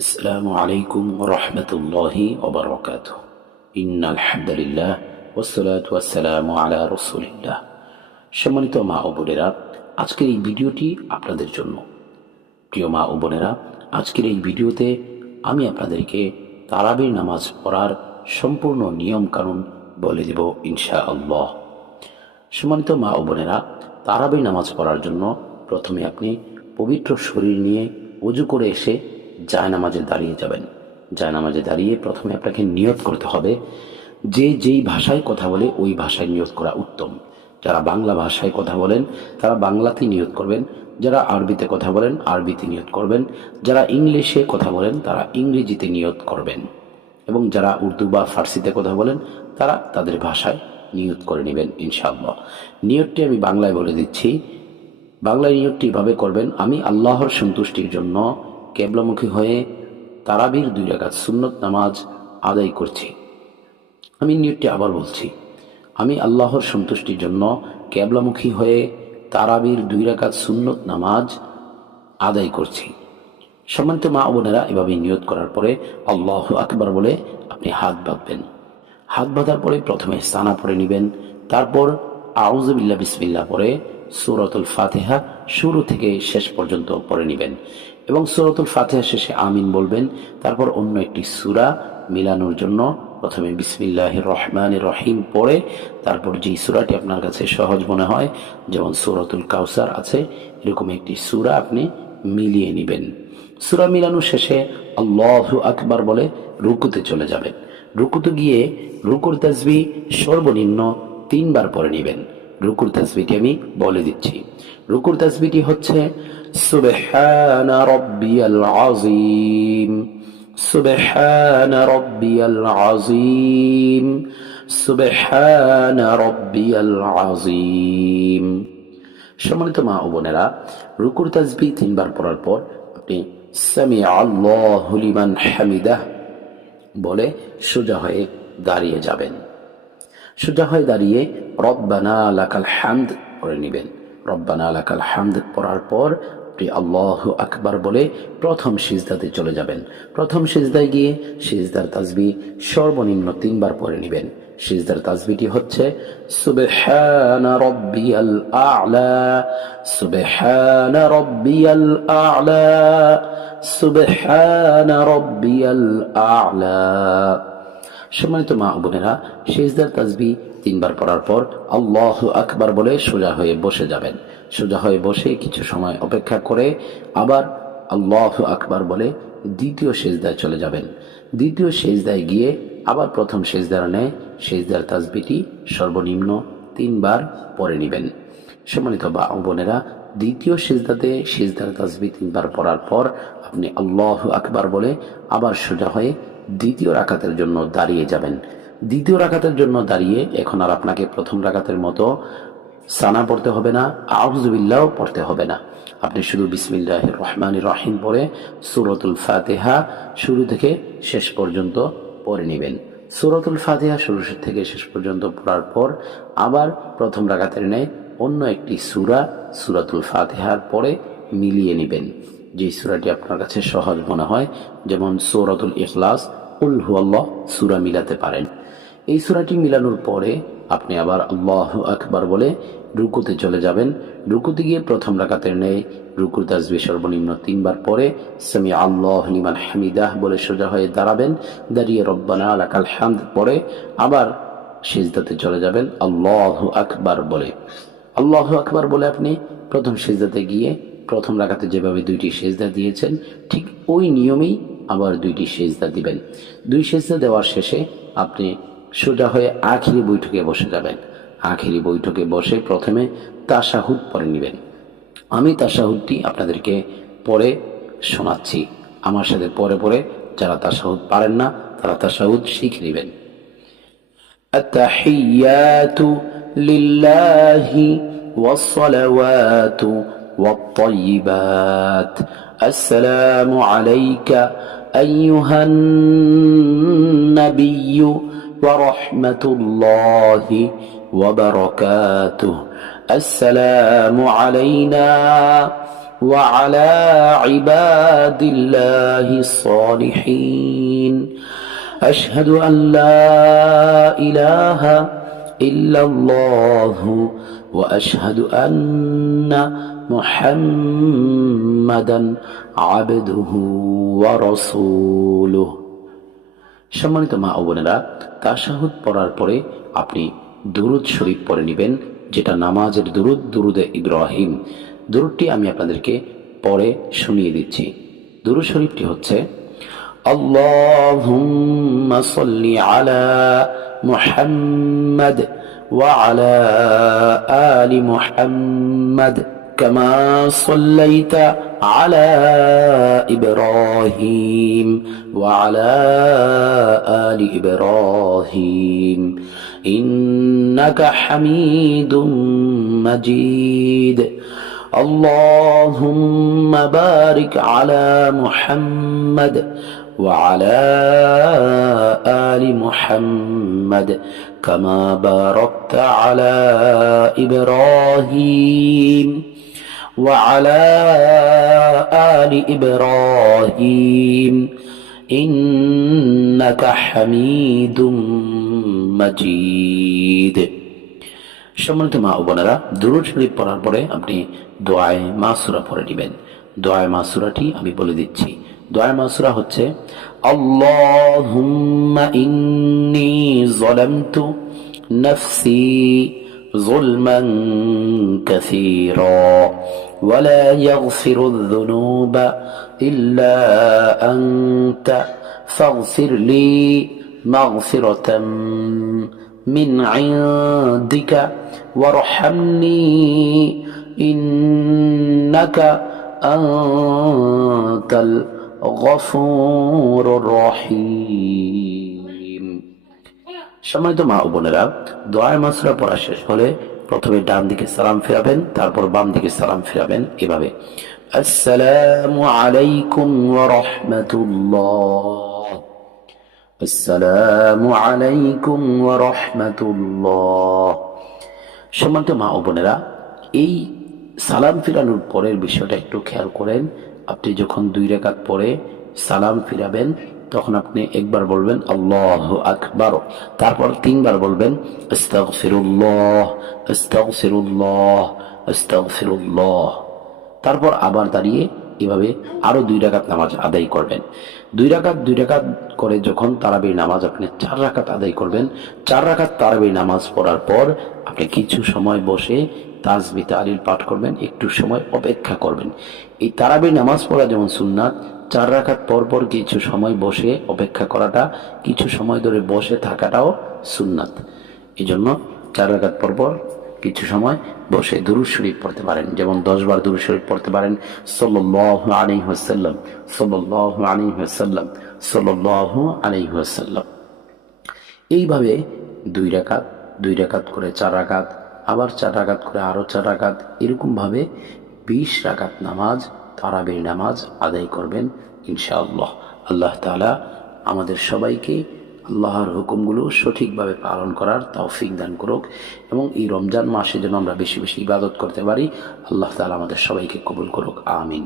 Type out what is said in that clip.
আসসালামু আলাইকুম রহমতুল্লাহি ওবারাকাতুহ। ইন্নাল হামদুলিল্লাহ ওয়াসসালাতু ওয়াসসালামু আলা রাসূলিল্লাহ। সম্মানিত মা ও বোনেরা, আজকের এই ভিডিওটি আপনাদের জন্য। প্রিয় মা ও বোনেরা, আজকের এই ভিডিওতে আমি আপনাদেরকে তারাবির নামাজ পড়ার সম্পূর্ণ নিয়ম কানুন বলে দেব ইনশাআল্লাহ। সম্মানিত মা ও বোনেরা, তারাবির নামাজ পড়ার জন্য প্রথমে আপনি পবিত্র শরীর নিয়ে ওযু করে এসে জায়নামাজে দাঁড়িয়ে যাবেন। জায়নামাজে দাঁড়িয়ে প্রথমে আপনাকে নিয়ত করতে হবে। যেই ভাষায় কথা বলে ওই ভাষায় নিয়ত করা উত্তম। যারা বাংলা ভাষায় কথা বলেন তারা বাংলাতে নিয়ত করবেন, যারা আরবিতে কথা বলেন আরবিতে নিয়ত করবেন, যারা ইংলিশে কথা বলেন তারা ইংরেজিতে নিয়ত করবেন, এবং যারা উর্দু বা ফার্সিতে কথা বলেন তারা তাদের ভাষায় নিয়ত করে নেবেন ইনশাআল্লাহ। নিয়তটি আমি বাংলায় বলে দিচ্ছি। বাংলায় নিয়তটি এভাবে করবেন: আমি আল্লাহর সন্তুষ্টির জন্য কিবলামুখী হয়ে তারাবির 2 রাকাত সুন্নত নামাজ আদায় করছি। আমি নিয়তটি আবার বলছি: আমি আল্লাহর সন্তুষ্টির জন্য কিবলামুখী হয়ে তারাবির 2 রাকাত সুন্নত নামাজ আদায় করছি। সম্মানিত মা ও বোনেরা, এভাবে নিয়ত করার পরে আল্লাহু আকবার বলে আপনি হাত বাঁধবেন। হাত বাঁধার পরে প্রথমে সানা পড়ে নেবেন, তারপর আউযু বিল্লাহ বিসমিল্লাহ পড়ে সূরাতুল ফাতিহা শুরু থেকে শেষ পর্যন্ত পড়ে নেবেন, এবং সূরাতুল ফাতিহা শেষে আমিন বলবেন। তারপর অন্য একটি সূরা মিলানোর জন্য প্রথমে বিসমিল্লাহির রহমানির রহিম পড়ে তারপর যেই সূরাটি আপনার কাছে সহজ মনে হয়, যেমন সূরাতুল কাউসার আছে, এরকম একটি সূরা আপনি মিলিয়ে নেবেন। সূরা মিলানোর শেষে আল্লাহু আকবার বলে রুকুতে চলে যাবেন। রুকুতে গিয়ে রুকুর তাসবিহ সর্বনিম্ন 3 বার পড়ে নেবেন। রুকুর তাসবিহটি আমি বলে দিচ্ছি। রুকুর তাসবিহটি হচ্ছে সুবহান রাব্বিয়াল আযীম, সুবহান রাব্বিয়াল আযীম, সুবহান রাব্বিয়াল আযীম। সম্মানিত মা ও বোনেরা, রুকুর তাসবিহ 3 বার পড়ার পর আপনি সামিআ আল্লাহু লিমান হামিদাহ বলে সোজা হয়ে দাঁড়িয়ে যাবেন। সোজা হয়ে দাঁড়িয়ে রব্বানা লাকাল হামদ পড়ে নেবেন। রব্বানা লাকাল হামদ পড়ার পর আপনি আল্লাহু আকবার বলে প্রথম সিজদাতে চলে যাবেন। প্রথম সিজদায় গিয়ে সিজদার তাসবিহ সর্বনিম্ন 3 বার পড়ে নেবেন। সিজদার তাসবিহটি হচ্ছে সুবহানা রাব্বিয়াল আ'লা, সুবহানা রাব্বিয়াল আ'লা, সুবহানা রাব্বিয়াল আ'লা। সম্মানিত মা ও বোনেরা, সিজদার তাসবিহ 3 বার পড়ার পর আল্লাহু আকবার বলে সোজা হয়ে বসে যাবেন। সোজা হয়ে বসে কিছু সময় অপেক্ষা করে আবার আল্লাহু আকবার বলে দ্বিতীয় সিজদায় চলে যাবেন। দ্বিতীয় সিজদায় গিয়ে আবার প্রথম সিজদার ন্যায় সিজদার তাসবিহটি সর্বনিম্ন 3 বার পড়ে নেবেন। সম্মানিত মা ও বোনেরা, দ্বিতীয় সিজদাতে সিজদার তাসবিহ 3 বার পড়ার পর আপনি আল্লাহু আকবার বলে আবার সোজা হয়ে দ্বিতীয় রাকাতের জন্য দাঁড়িয়ে যাবেন। দ্বিতীয় রাকাতের জন্য দাঁড়িয়ে এখন আর আপনাকে প্রথম রাকাতের মতো সানা পড়তে হবে না, আউযু বিল্লাহ পড়তে হবে না। আপনি শুধু বিসমিল্লাহির রহমানির রহিম পড়ে সূরাতুল ফাতিহা শুরু থেকে শেষ পর্যন্ত পড়ে নেবেন। সূরাতুল ফাতিহা শুরু থেকে শেষ পর্যন্ত পড়ার পর আবার প্রথম রাকাতের ন্যায় অন্য একটি সূরা সূরাতুল ফাতিহার পরে মিলিয়ে নেবেন। যে সূরাটি আপনার কাছে সহজ মনে হয়, যেমন সূরাতুল ইখলাস, কুল হুয়াল্লাহ সূরা মিলাতে পারেন। এই সূরাটি মিলানোর পরে আপনি আবার আল্লাহু আকবার বলে রুকুতে চলে যাবেন। রুকুতে গিয়ে প্রথম রাকাতের ন্যায় রুকুর তাসবিহ সর্বনিম্ন 3 বার পরে সামি আল্লাহু লিমান হামিদাহ বলে সোজা হয়ে দাঁড়াবেন। দাঁড়িয়ে রব্বানা লাকাল হামদ পড়ে আবার সিজদাতে চলে যাবেন আল্লাহু আকবার বলে। আল্লাহু আকবার বলে আপনি প্রথম সিজদাতে গিয়ে প্রথম রাকাতে যেভাবে 2টি সিজদা দিয়েছেন ঠিক ওই নিয়মেই আবার 2টি সিজদা দিবেন। 2 সিজদা দেওয়ার শেষে আপনি সোজা হয়ে আখিরি বৈঠকে বসে যাবেন। আখিরি বৈঠকে বসে প্রথমে তাশাহুদ পড়ে নেবেন। আমি তাশাহুদটি আপনাদেরকে পড়ে শোনাচ্ছি, আমার সাথে পরে পরে যারা তাশাহুদ পারেন না তারা তাশাহুদ শিখে নেবেন। আত-তাহিয়াতু লিল্লাহি ওয়াস-সালাওয়াতু ওয়াত-তাইয়্যিবাত। আসসালামু আলাইকা আইয়ুহান নাবিয়্যু ওয়া রাহমাতুল্লাহি ওয়া বারাকাতুহু। আসসালামু আলাইনা وعلى عباد الله الصالحين أشهد أن لا إله إلا الله وأشهد أن محمدا عبده ورسوله। সম্মানিত মা ও বোনেরা, তাশাহুদ পড়ার পরে আপনি দুরুদ শরীফ পড়ে নেবেন, যেটা নামাজের দুরুদ, দুরুদে ইব্রাহিম। দুরুদটি আমি আপনাদেরকে পড়ে শুনিয়ে দিচ্ছি। দুরুদ শরীফটি হচ্ছে আল্লাহুম্মা সাল্লি আলা মুহাম্মাদ ওয়া আলা আলি মুহাম্মাদ কামা সাল্লাইতা আলা ইব্রাহিম ওয়া আলা আলি ইব্রাহিম ইন্নাকা হামিদুম মাজিদ। اللهم بارك على محمد وعلى آل محمد كما باركت على إبراهيم وعلى آل إبراهيم إنك حميد مجيد। সম্মানিত মা ও বোনেরা, দুরূদ শরীফ পড়ার পরে আপনি দোয়ায়ে মাসুরা পড়ে নেবেন। দোয়ায়ে মাসুরাটি আমি বলে দিচ্ছি। দোয়ায়ে মাসুরা হচ্ছে আল্লাহুম্মা ইন্নী যালামতু নাফসি যুলমান কাসীরা ওয়া লা ইয়াগফিরুয যুনুবা ইল্লা আনতা ফাগফির লি মাগফিরাতাম من عندك وارحمني إنك أنت الغفور الرحيم। সম্মানিত মা ও বোনেরা, দোয়ায়ে মাসুরা পড়া শেষ হলে প্রথমে ডান দিকে সালাম ফিরাবেন, তারপর বাম দিকে সালাম ফিরাবেন এভাবে, আসসালামু আলাইকুম ওয়া রাহমাতুল্লাহ, আসসালামু আলাইকুম ওয়া রাহমাতুল্লাহ। সম্মানিত মা ও বোনেরা, এই সালাম ফিরানোর পরের বিষয়টা একটু খেয়াল করেন। আপনি যখন 2 রাকাত পরে সালাম ফিরাবেন তখন আপনি একবার বলবেন আল্লাহু আকবার, তারপর 3 বার বলবেন আস্তাগফিরুল্লাহ আস্তাগফিরুল্লাহ আস্তাগফিরুল্লাহ, তারপর আবার দাঁড়িয়ে এভাবে আরো 2 রাকাত নামাজ আদায় করবেন। 2 রাকাত করে যখন তারাবির নামাজ আপনি 4 রাকাত আদায় করবেন, 4 রাকাত তারাবির নামাজ পড়ার পর আপনি কিছু সময় বসে তাসবিহ তাহলিল পাঠ করবেন, একটু সময় অপেক্ষা করবেন। এই তারাবির নামাজ পড়া যেমন সুন্নাত, 4 রাকাত পর পর কিছু সময় বসে অপেক্ষা করাটা, কিছু সময় ধরে বসে থাকাটাও সুন্নাত। এই জন্য 4 রাকাত পর পর কিছু সময় বসে দুরূদ শরীফ পড়তে পারেন, যেমন 10 বার দুরূদ শরীফ পড়তে পারেন, সাল্লাল্লাহু আলাইহি ওয়াসাল্লাম সাল্লাল্লাহু আলাইহি ওয়াসাল্লাম সাল্লাল্লাহু আলাইহি ওয়াসাল্লাম। এইভাবে 2 রাকাত করে 4 রাকাত, আবার 4 রাকাত করে আরো 4 রাকাত, এরকম ভাবে 20 রাকাত নামাজ তারাবির নামাজ আদায় করবেন ইনশাআল্লাহ। আল্লাহ তাআলা আমাদের সবাইকে আল্লাহর হুকুমগুলো সঠিকভাবে পালন করার তৌফিক দান করুক এবং এই রমজান মাসে যেন আমরা বেশি বেশি ইবাদত করতে পারি। আল্লাহ তাআলা আমাদের সবাইকে কবুল করুক, আমিন।